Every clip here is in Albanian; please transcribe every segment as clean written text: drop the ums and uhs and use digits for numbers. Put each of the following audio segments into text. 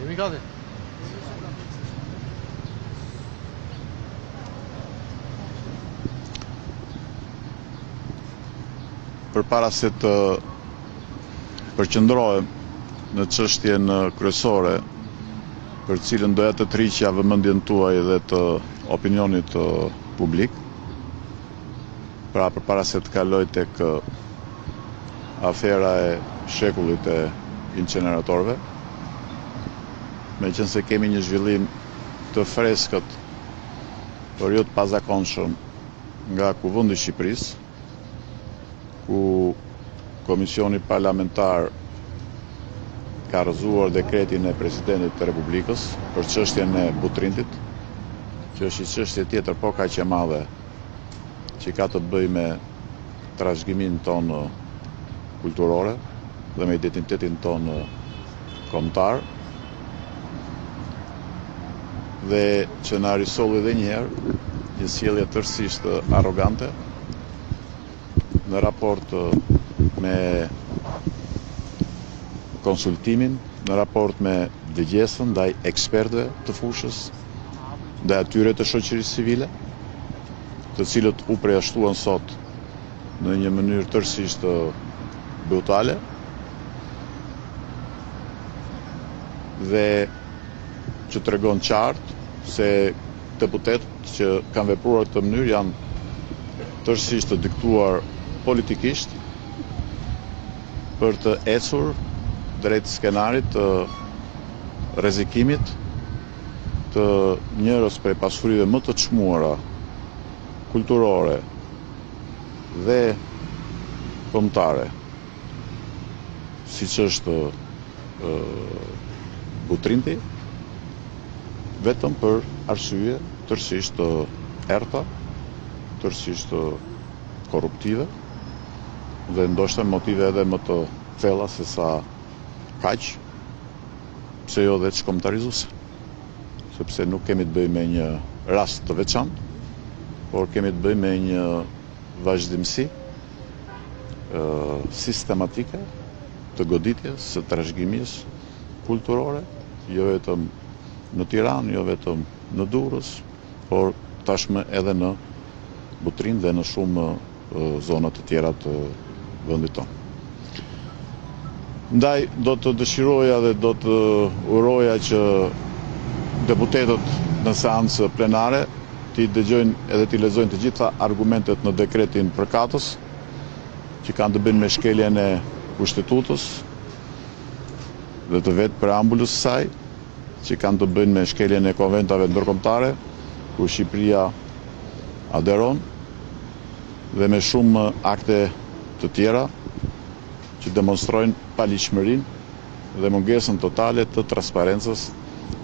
Jemi gati. Përpara se të përqendrohem në çështjen kryesore, për cilën doja të tërhiqja vëmendjen tuaj dhe të opinionit publik, pra përpara se të kaloj tek afera e shekullit e inceneratorëve, meqense kemi një zhvillim të freskët, por jo të pazakonshëm nga Kuvendi i Shqipërisë, ku Komisioni Parlamentar ka rrëzuar dekretin e Presidentit të Republikës për çështjen e Butrintit, që është një çështje tjetër po kaq e madhe, që ka të bëjë me trashëgiminë tonë kulturore dhe me identitetin tonë kombëtar, dhe që na risolli edhe një herë një sjellje tërësisht arrogante në raport me konsultimin, në raport me dëgjesën ndaj ekspertëve të fushës, ndaj atyre të shoqërisë civile, të cilët u përjashtuan sot në një mënyrë tërësisht brutale, dhe që tregon qartë se deputetët që kanë vepruar këtë mënyrë janë tërësisht të diktuar politikisht për të ecur drejt skenarit të rrezikimit të njërës prej pasurive më të çmuara kulturore dhe kombëtare, siç është Butrinti, vetëm për arsye tërësisht errta, tërësisht korruptive, dhe ndoshta motive edhe më të thella se sa kaq, pse jo dhe të shkombëtarizuese. Sepse nuk kemi të bëjmë me një rast të veçantë, por kemi të bëjmë me një vazhdimsi sistematike të goditjes së trashëgimisë kulturore, jo vetëm në Tiranë, jo vetëm në Durrës, por tashmë edhe në Butrin dhe në shumë zona të tjera të vendit tonë. Ndaj do të dëshiroja dhe do të uroja që deputetët në seancë plenare t'i dëgjojnë edhe t'i lexojnë të gjitha argumentet në dekretin përkatës, që kanë të bëjnë me shkeljen e kushtetutës dhe të vetë preambulës së saj, që kanë të bëjnë me shkeljen e konventave ndërkombëtare, ku Shqipëria aderon, dhe me shumë akte të tjera që demonstrojnë paligjshmërinë dhe mungesën totale të transparencës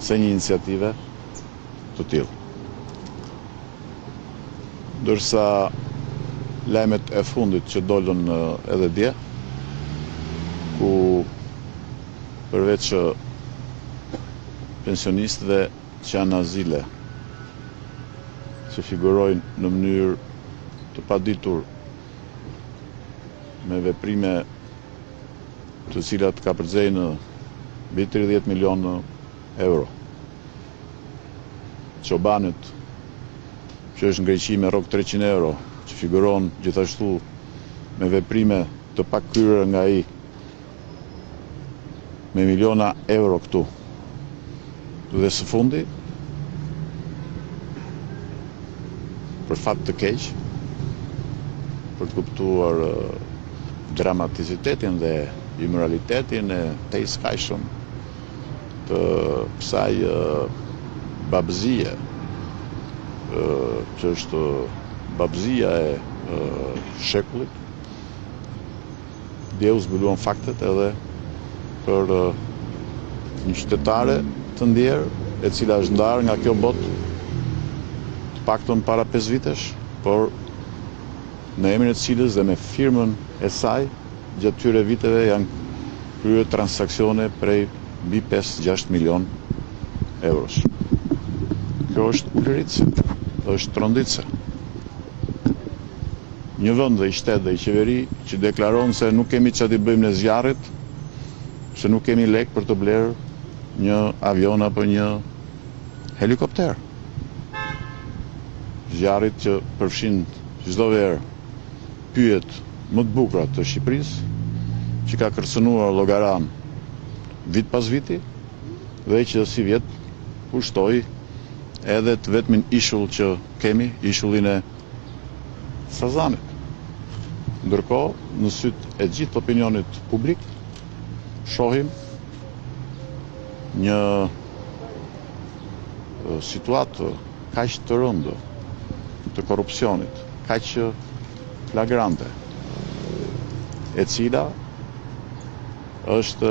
së një iniciative të tillë. Ndërsa lajmet e fundit që dolën edhe dje, ku përveç pensionistëve që janë azile, që figurojnë në mënyrë të paditur me veprime të cilat ka përgjejnë mbi 30 milion euro. Çobanët, që është në Greqi me rrok 300 euro, që figuron gjithashtu me veprime të pakryer nga ai me miliona euro këtu. Dhe së fundi, për fat të keq, për të kuptuar dramaticitetin dhe immoralitetin e të iskajshëm të kësaj babëzie, që është babëzia e shekullit, dje u zbuluan faktet edhe për një qytetare të ndjerë, e cila është ndarë nga kjo botë të paktën para 5 vitesh, por në emrin e cilës dhe me firmën e saj, gjatë këtyre viteve janë kryer transaksione prej mbi 5-6 milion eurosh. Kjo është ulëritse, është tronditse. Një vend dhe i shtet dhe i qeveri që deklaron se nuk kemi çfarë të bëjmë në zjarrit, se nuk kemi lek për të blerë një avion apo një helikopter. Zjarrit që përfshin çdo verë pyet më të bukura të Shqipërisë, që ka kërcënuar llogaran vit pas viti dhe që si vjet pushtoi edhe të vetmin ishull që kemi, ishullin e Sazanit. Ndërkohë, në syt e gjithë opinionit publik, shohim një situatë kaq të rëndë të korrupsionit, kaq flagrante, e cila është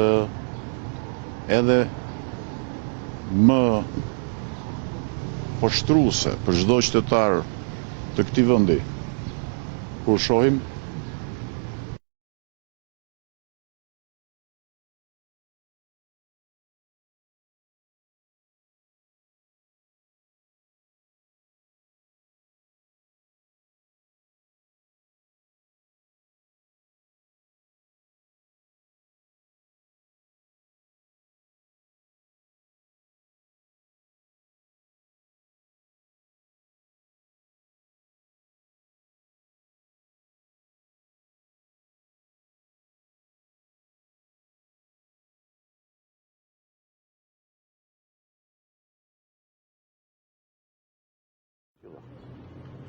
edhe më poshtruese për çdo qytetar të këtij vendi, kur shohim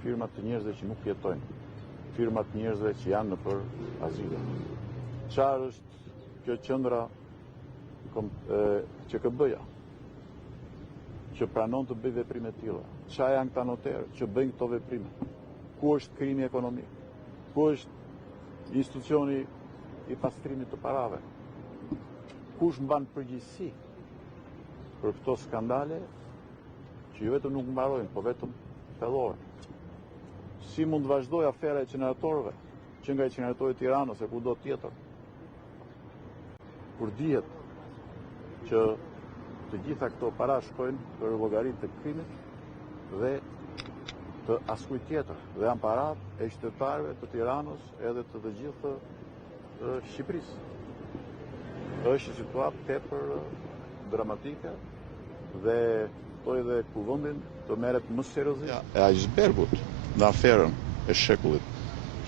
firmat të njerëzve që nuk jetojnë, firmat të njerëzve që janë në për azile. Çfarë është kjo qendra QKB-ja që pranon të bëjë veprime të tilla? Çfarë janë këta noterë që bëjnë këto veprime? Ku është krimi ekonomik? Ku është institucioni i pastrimit të parave? Kush mban përgjegjësi për këto skandale që jo vetëm nuk mbarojnë, po vetëm fillojnë? Si mund të vazhdojë afera e incineratorëve, që nga incineratori i Tiranës e kudo tjetër, kur dihet që të gjitha këto para shkojnë për llogaritë të krimit dhe të askujt tjetër, dhe janë parat e qytetarëve të Tiranës edhe të gjithë Shqipërisë. Është një situatë tepër dramatike dhe ftoj dhe kuvendin të merret më seriozisht. E icebergut në aferën e shekullit,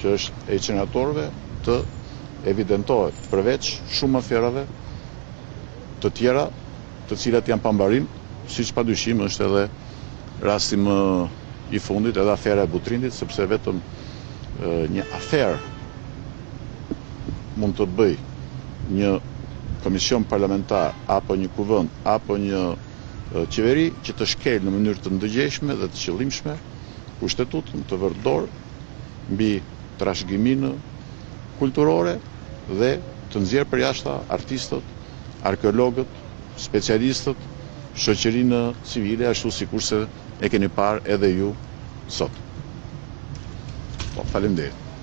që është e incineratorëve, të evidentohet përveç shumë aferave të tjera, të cilat janë pambarim, siç padyshim është edhe rasti më i fundit, edhe afera e Butrindit, sepse vetëm një aferë mund të bëj një komision parlamentar apo një kuvend apo një qeveri që të shkel në mënyrë të ndëgjeshme dhe të qëllimshme kushtetutën, të vërë dorë mbi trashëgiminë kulturore dhe të nxjerrë përjashta artistët, arkeologët, specialistët, shoqërinë civile, ashtu sikurse e keni parë edhe ju sot. Po, faleminderit.